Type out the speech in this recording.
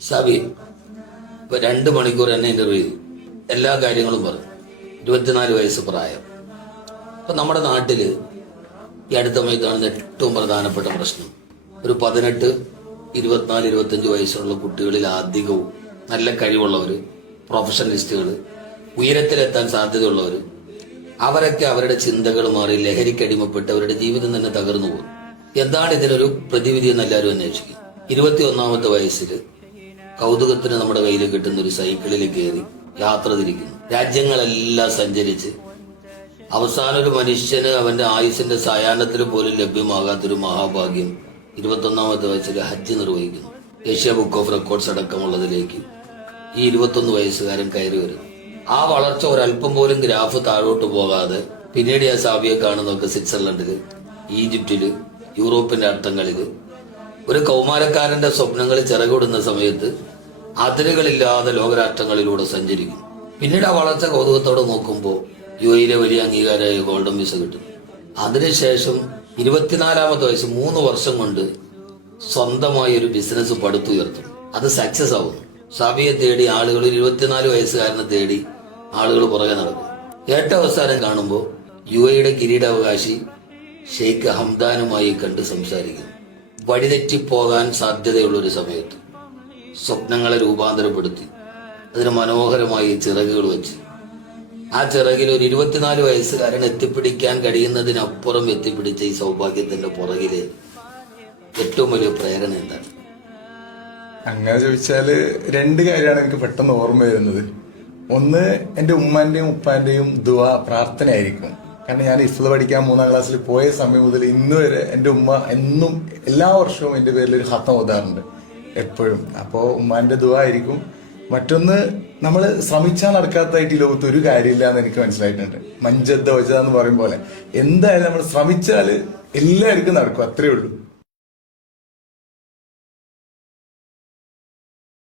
സബി ഇപ്പൊ 2 മണിക്കൂർ എന്നെ ഇന്റർവ്യൂ ചെയ്തു. എല്ലാ കാര്യങ്ങളും പറഞ്ഞു. 24 വയസ്സ് പ്രായം. ഇപ്പൊ നമ്മുടെ നാട്ടില് ഈ അടുത്ത സമയത്ത് കാണുന്ന ഏറ്റവും പ്രധാനപ്പെട്ട പ്രശ്നം, ഒരു 18, 24, 25 വയസ്സുള്ള കുട്ടികളിൽ അധികവും നല്ല കഴിവുള്ളവര്, പ്രൊഫഷണലിസ്റ്റുകൾ, ഉയരത്തിലെത്താൻ സാധ്യതയുള്ളവര്, അവരൊക്കെ അവരുടെ ചിന്തകൾ മാറി ലഹരിക്കടിമപ്പെട്ട് അവരുടെ ജീവിതം തന്നെ തകർന്നു പോകും. എന്താണ് ഇതിനൊരു പ്രതിവിധി എന്ന് എല്ലാവരും അന്വേഷിക്കും. 21ാമത്തെ വയസ്സിൽ കൗതുകത്തിന് നമ്മുടെ കയ്യിൽ കിട്ടുന്ന ഒരു സൈക്കിളിൽ കയറി യാത്ര തിരിക്കുന്നു. രാജ്യങ്ങളെല്ലാം സഞ്ചരിച്ച് അവസാനം ഒരു മനുഷ്യന് അവന്റെ ആയുസിന്റെ സായാഹ്നത്തിൽ പോലും ലഭ്യമാകാത്തൊരു മഹാഭാഗ്യം 21ാമത്തെ വയസ്സിൽ ഹജ്ജ് നിർവഹിക്കുന്നു. ഏഷ്യ ബുക്ക് ഓഫ് റെക്കോർഡ്സ് അടക്കമുള്ളതിലേക്ക് ഈ 21 വയസ്സുകാരൻ കയറി വരുന്നു. ആ വളർച്ച ഒരല്പം പോലും ഗ്രാഫ് താഴോട്ട് പോകാതെ പിന്നീട് ആ സാബിയെ കാണുന്നതൊക്കെ സ്വിറ്റ്സർലൻഡില്, ഈജിപ്തില്, യൂറോപ്പിന്റെ അർത്ഥങ്ങളില് ഒരു കൗമാരക്കാരന്റെ സ്വപ്നങ്ങൾ ചിറകിടുന്ന സമയത്ത് അതിരുകളില്ലാതെ ലോകരാഷ്ട്രങ്ങളിലൂടെ സഞ്ചരിക്കും. പിന്നീട് ആ വളർച്ച കൗതുകത്തോടെ നോക്കുമ്പോൾ UAE വലിയ അംഗീകാരമായ ഗോൾഡൻ വിസ കിട്ടും. അതിനുശേഷം 24ാമത്തെ വയസ്സ് 3 വർഷം കൊണ്ട് സ്വന്തമായി ഒരു ബിസിനസ് പടുത്തുയർത്തും. അത് സക്സസ് ആവുന്നു. സാബിയെ തേടി ആളുകൾ, 24 വയസ്സുകാരനെ തേടി ആളുകൾ പുറകെ നടക്കും. ഏറ്റവും അവസാനം കാണുമ്പോൾ UAE കിരീടാവകാശി ഷെയ്ഖ് ഹംദാനുമായി കണ്ട് സംസാരിക്കുന്നു. വഴിതെറ്റിപ്പോകാൻ സാധ്യതയുള്ള ഒരു സമയത്ത് സ്വപ്നങ്ങളെ രൂപാന്തരപ്പെടുത്തി അതിന് മനോഹരമായി ചിറകുകൾ വെച്ച് ആ ചിറകിൽ ഒരു 24 വയസ്സുകാരൻ എത്തിപ്പിടിക്കാൻ കഴിയുന്നതിനപ്പുറം എത്തിപ്പിടിച്ച ഈ സൗഭാഗ്യത്തിന്റെ പുറകിലെ ഏറ്റവും വലിയ പ്രേരണ എന്താണ്? അങ്ങനെ ചോദിച്ചാല് 2 കാര്യമാണ് എനിക്ക് പെട്ടെന്ന് ഓർമ്മ വരുന്നത്. ഒന്ന്, എന്റെ ഉമ്മാന്റെയും ഉപ്പാന്റെയും ദുആ, പ്രാർത്ഥനയായിരിക്കും. കാരണം ഞാൻ ഹിഫ്ള് പഠിക്കാൻ 3ാം ക്ലാസ്സിൽ പോയ സമയം മുതൽ ഇന്ന് വരെ എന്റെ ഉമ്മ എന്നും എല്ലാ വർഷവും എന്റെ പേരിൽ ഒരു ഖത്തം ഓതാറുണ്ട് എപ്പോഴും. അപ്പോ ഉമ്മാന്റെ ദുആ ആയിരിക്കും. മറ്റൊന്ന്, നമ്മൾ ശ്രമിച്ചാൽ നടക്കാത്തതായിട്ട് ഈ ലോകത്ത് ഒരു കാര്യമില്ല എന്ന് എനിക്ക് മനസ്സിലായിട്ടുണ്ട്. മഞ്ചദ്ദ വജ എന്ന് പറയും പോലെ എന്തായാലും നമ്മൾ ശ്രമിച്ചാൽ എല്ലാവർക്കും നടക്കും, അത്രേ ഉള്ളൂ.